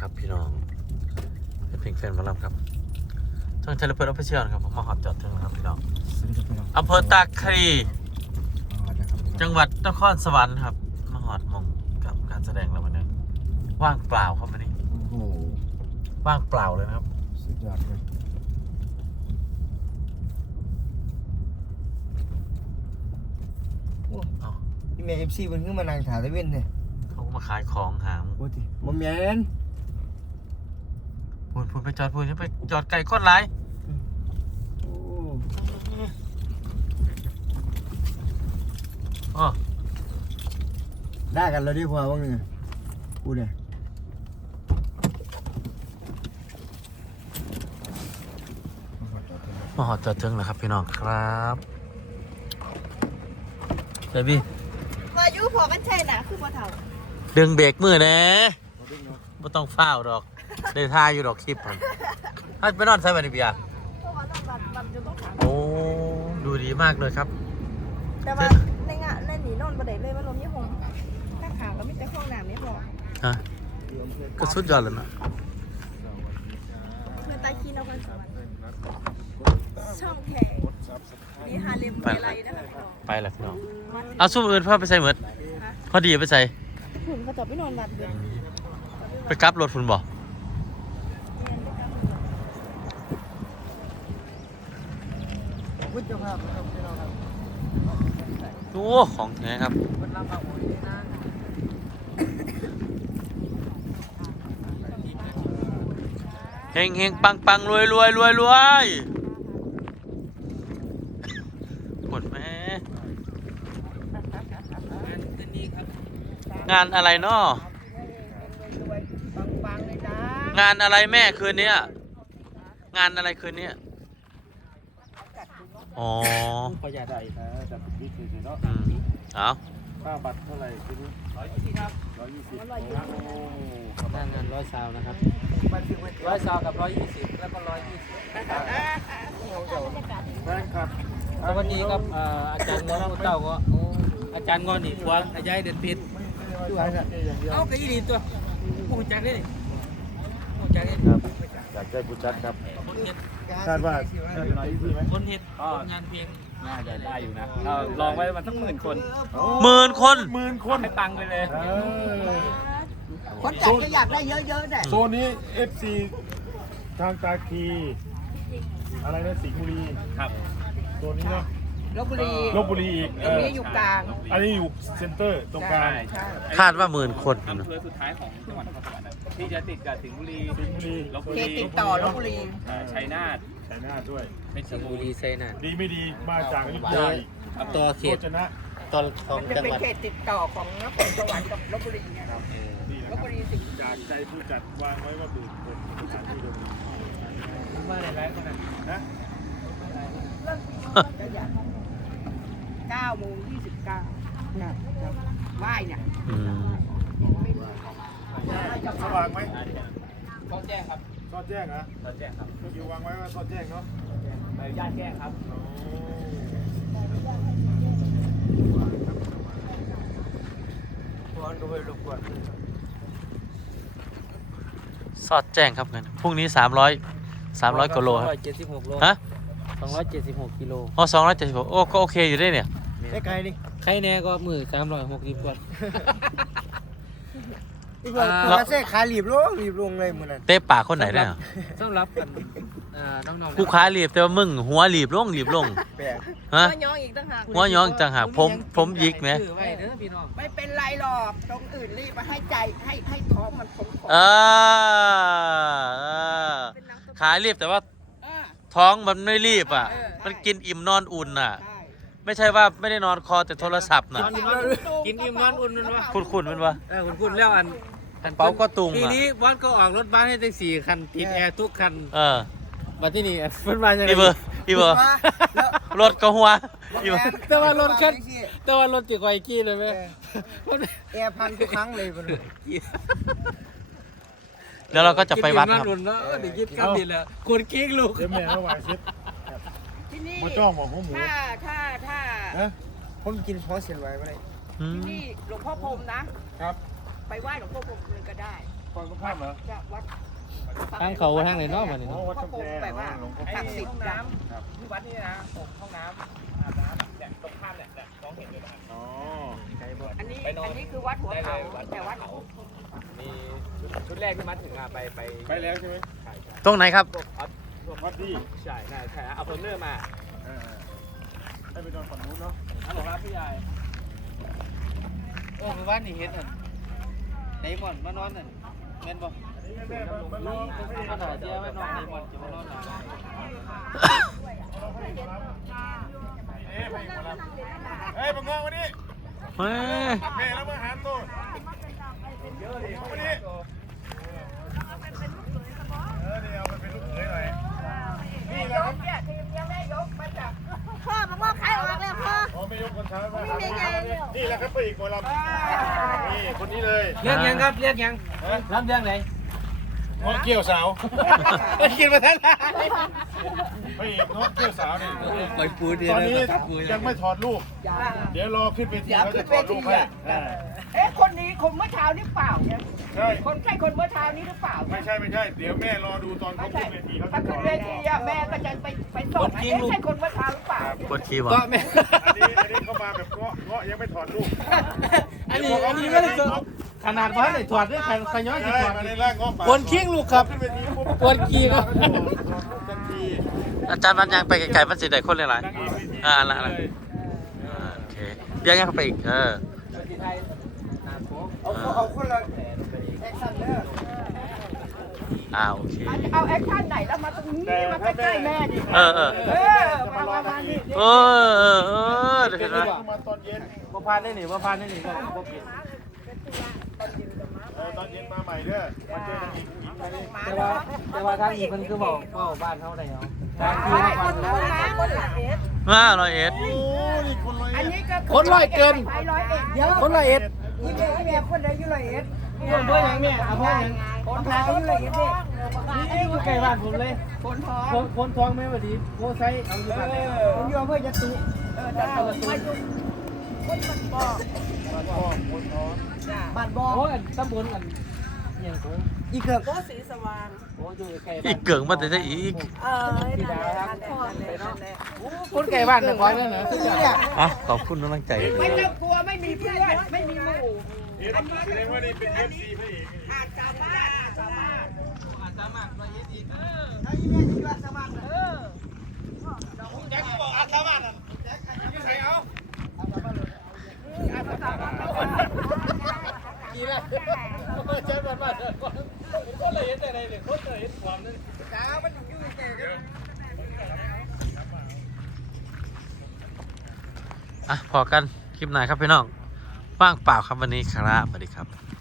ครับพี่น้องเป็นเพลงแฟนหมาลำครับช่องเทเลเพิร์ดออฟฟิเชียลครับผมมาหอดจอดถึงนะครับพี่น้องอำเภอตากคลีจังหวัดนครสวรรค์ครับมาหอดหมองกับการแสดงแล้ววันนี้ว่างเปล่าครับวันนี้โอ้โหว่างเปล่าเลยนะครับสุดยอดเลยเอ้าพี่เมย์เอฟซีมันขึ้นมานางถาตะเว้นเนี่ยเขาก็มาขายของหามโอ้ติบ่แมน พูนพูนไปจอดพูนจะไปจอดไก่ก้นไรโอ้อ๋อได้กันแล้วดิพอว่าไงกูเนี่ยมาหอดจอดถึงแล้วครับพี่น้องครับเบบี้วายุพอกันใช่นะคือบ่เท่าดึงเบรกมือนะไม่ต้องเฝ้าวดอก ได้ท่าอยู่ดอกคลิปผมถ้าไปนอนใส่บันเบียร์เพราะว่าต้องบัดบัดจะต้องขังโอ้ดูดีมากเลยครับ แต่ว่าในงานในหนีนอนบ่ได้เลยว่าลมยี่ห้องถ้าขาวก็มีแต่ห้องน้ำไม่พอฮะก็สุดยอดเลยนะเพื่อตาคีนเอากันสวรรค์ช่องแขกมีฮาเลมมีอะไรนะคะพี่น้องไปแล้วพี่น้องเอาสู้อื่นพ่อไปใส่เหมือดพอดีไปใส่หุ่นเขาจะไปนอนวัดเลยไปกลับรถฝุ่นบ่เรียนไปกลาง เมืองพุทธภาพครับพี่น้องครับโอ้ของแท้ครับมันรับมาโอ้ยนะเฮงเฮงปังปังรวยรวยรวยรวยกดแม่งานอะไรเนาะงๆเลยจ้างานอะไรแม่คืนนี้งานอะไรคืนนี้ อ๋อประหยัดได้นะจับบิ๊กเลยเนาะอืมเอาค่าบัตรเท่าไหร่ทีนี้ร้อยยี่สิบครับร้อยยี่สิบโอ้ครับด้านเงินร้อยซาวนะครับมันคือมันร้อยซาวกับร้อยยี่สิบแล้วก็ร้อยยี่สิบแฟนครับสวัสดีครับเอ่ออาจารย์งอนผู้เต้าก็โอ้อาจารย์งอนนี่ผัวอาจารย์เด่นพิษดูอันน่ะเอากระยี่ดีตัวผู้จักได้ดิผู้จักได้ครับอยากได้ผู้จัดครับ คนเฮ็ดคาดว่าได้ร้อยยี่สิบไหมคนเฮ็ดงานเพลงน่าจะได้อยู่นะเราลองไว้มันสักหมื่นคนหมื่นคนหมื่นคนให้ปังไปเลย เออคนจัดก็อยากได้เยอะๆเนี่ยโซนนี้ FC ทางตาคี อะไรนะสิงห์บุรีครับ โซนนี้เนาะลบบุรีลบบุรีอีกตรงนี้อยู่กลาง อันนี้อยู่เซ็นเตอร์ตรงกลาง ใช่ คาดว่าหมื่นคน อำเภอสุดท้ายของจังหวัดนครสวรรค์นะ ที่จะติดกับสิงห์บุรีสิงห์บุรีลบบุเขรีตติดต่อลบบุรีเอ่อชัยนาทชัยนาทด้วย เพชรสมุบูรีรณ์ไซน่ะดีไม่ดีมาจากอยุธยาอีกตัวเขโคตชนะตอนของมันจะจังเป็นหวัดเขตติดต่อของนครสวรรค์กับลบบุรีไงนี่นะลบคบุรับรีสิงห์จากใจผู้จัดวางไว้ว่าหมื่นคนผู้จัดที่เดิมมาในไลฟ์กันนะนะ9โมง29นะไหว้เนี่ยอืม สว่างไหมต้องแจ้งครับซอดแจ้งเหรอต้องแจ้งครับคิววางไว้ว่าซอดแจ้งเนาะใบอนุญาตแจ้งครับควรก็ไปรบกวนสอดแจ้งครับเงินพรุ่งนี้สามร้อยสามร้อยกว่าโลสองคร้รัอบยเจ็ดสิบหกโลฮะสองร้อยเจ็ดสิบหกกิโลอ๋อสองร้อยเจ็ดสิบโอ้ก็โอเคอยู่ได้เนี่ยได้ไกลดิใครแน่ก็มือสามร้อยหกสิบกว่า อีกว่าอ่าพอเส้ขาหลีบลงหลีบลงเลยมื้อนั้นเต้ปากคนไหนได้อะสำหรับกันอ่าน้องๆผู้ค้ารีบแต่ว่ามึงหัวรีบลงรีบลงแปลกฮะก็ย้องอีกต่างหากหัวย้องต่างหากผมผมหยิกไหมซื้อไว้เด้อพี่น้องไม่เป็นไรหรอก ตรงอื่นรีบมาให้ใจให้ให้ท้องมันคงของเออเออเป็นน้ำต้มขารีบแต่ว่าอ่าท้องมันไม่รีบอะเออมันกินอิ่มนอนอุ่นอะ ใช่ไม่ใช่ว่าไม่ได้นอนคอแต่โทรศัพท์น่ะ กินอิ่มนอนอุ่นมันวะ คุณคุณมันวะ เออคุณคุณแล้วอัน อันเป๋าก็ตุงทีอะนี้วัดก็ออกรถบัสให้ได้สี่คันติดแอร์ทุกคันเออมาที่นี่เพิ่นมาจังไงพี่เบอร์พี่เบอร์แล้วรถก็หัวพี่เบอร์แต่ว่ารถคันแต่ว่ารถติดไวกี้เลยไหมมันแอร์พันทุกครั้งเลยมันแล้วเราก็จะไปวัดกินครับอิ่มนอนอุ่นเนาะเดี๋ยวคิดกันดีแล้วคุณกิ๊กลูก เดี๋ยวแม่เขาวางเซ็ตที่นี่มาจ้องบอกหัวหมูถ้าถ้าถ้านะผมกินซอสเสียนไว้บ่ได้อืมที่นี่หลวงพ่อพรหมนะครับ ไปไหว้หลวงพ่อพรหมเลยก็ได้ฟังตรงข้ามเหรอจากวัดทางเขาทางไหนเนาะบัดนี้อ๋อเนาะวัดพระกำโคแพงแบบว่าหลวงพ่อศักดิ์สิทธิ์จังที่วัดนี่นะห้องน้ำอาบน้ำเนี่ยตรงข้ามเนี่ยเนี่ยมองเห็นเลยนะอ๋ออันนี้อันนี้คือวัดหัวเขาแต่วัดมีชุดชุดแรกที่มาถึงอะไปไปไปแล้วใช่ไหมใช่ใช่ตรงไหนครับ พวกออฟพวกวัดดีใช่น่าใช่เอาเพลเนอร์มาเออให้ไปนอนฝั่งนู้นเนาะฮัลโหลครับพี่ใหญ่เออคือว่านี่เฮ็ดอัน ไดมอนด์มานอนนั่นแม่นบ่แม่มารอตรงนี้มาหาเจ้าไว้นอนไดมอนด์จะมานอนหนาเฮ้ยบังงอมาดิเฮ้ยแม่แล้วมาหาตัวเยอะดิมาดิเออนี่เอาไปเป็นลูกเขยหน่อยนี่แหละครับ พ่อมาว่าใครออกเลยพ่อ อ๋อไม่ยกค นเช้ามาหานี่แหละครับไปอีกหมอลำนี่คนนี้เลยเรียกยังครับเรียกยังรับเรื่องไหนเงาะเกี่ยวสาวกินมาทัน ไปอีกเงาะเกี่ยวสาวนี่ปล่อยปูเดียตวอนนี้ตับปูยังไม่ถอดลูกเดี๋ยวรอขึ้นเวทีเขาจะถอดลูกให้อ่าเอ๊ะคนนี้คนเมื่อเช้านี่เปล่าเนี่ยใช่ คนใช่คนเมื่อเช้านี้หรือเปล่าไม่ใช่ไม่ใช่ เดี๋ยวแม่รอดูตอนเขาขึ้นเวทีเขาถ้าจะถขึ้อนดเวลูกทีอะแม่ก็จะไปไปส่งเอ๊ะใช่คนเมื่อเช้าหรือเปล่า กดคีย์บอร์ก็ดแม่อันนี้อันนี้เขามาแบบเงาะเงาะยังไม่ถอดลูกอันนี้อันนี้ไม่ได้เจอขนาดว่าได้ถอดด้วยขขย้อนสิใช่ถอดมาในร่างเงาะป่าคนเคียงลูกครับ ขึ้นเวทีปุ๊บคนขี่ครับทันที อาจารย์มันยังไปไกลๆมันสิได้คนหลายนางเอกเวทีๆอ่าละละอ่าโอเคเดี๋ยังยังเข้าไปอีกเออเอาเอาคนละแอคชั่นเด้ออ่าโอเคเอาแอคชั่นไหนแล้วมาตรงนี้มาใกล้ๆแม่ดิเออเออเออมามามานี่เออเออเออเดี๋ยวเห็นไหมมาตอนเย็นบ่พานได้หนิบ่พานได้หนิก็บ่เปลี่ยนเออตอนเย็นมาใหม่เด้อมาเจอนางเอกผู้หญิงมาดิแต่ว่าแต่ว่าทางนี้เพิ่นคือบอกเว้าบ้านเฮาได้เหรอ ทางที่ใช่นคครนพนร้อยมเอ็ดคนร้อยเอ็ดห้าร้อยเอ็ดโอ้นี่คนร้อยอันเอ็ดนี้ก็คนร้อยเกินไปร้อยเอ็ดเยอะคนละเอ็ดนี่แม่แม่คนเดียวอยู่ร้อยเอ็ดเพิ่นเบอร์หยังแม่อะเบอร์หยังคนทางอยู่ร้อยเอ็ดนี่นี่อยู่ใกล้บ้านผมเลยคนท้องคนคนท้องแม่บ่ดีโพไซเอาอยู่บ้านผมอยู่อำเพื่อจะตุเออได้มาอยู่คนมันบ่มาพ่อคนท้องบ้านบ่โอ้อันตำบลอัน อิหยังกูอีกเกือบก็สีสว่างโอ้อยู่ใกล้อีกเกิ่งมาแต่จะอีกเออนั่นแหละนั่นแหละนั่นแหละคนใกล้บ้านนครนั่นน่ะคือกันอะขอบคุณกำลังใจไม่ต้องกลัวไม่มีเพื่อนไม่มีหมู่เอ็ดแสดงว่านี่เป็นเอฟซีพระเอกอาจจะมาอาจจะมาอาจจะมากร้อยเอ็ดอีกเออถ้าอีเมลที่ว่าสมัครเออแจ็คบอกอาจจะมากนั่นอยู่ไสเอากี่ละเจ้า บ้านบ้านคนละเห็นแต่ไรเนี่ยคนละเห็นความนั่นจ้ามันอยู่เฉยๆอะพอกันคลิปไหนครับพี่น้องว่างเปล่าครับวันนี้ครับสวัสดีครับ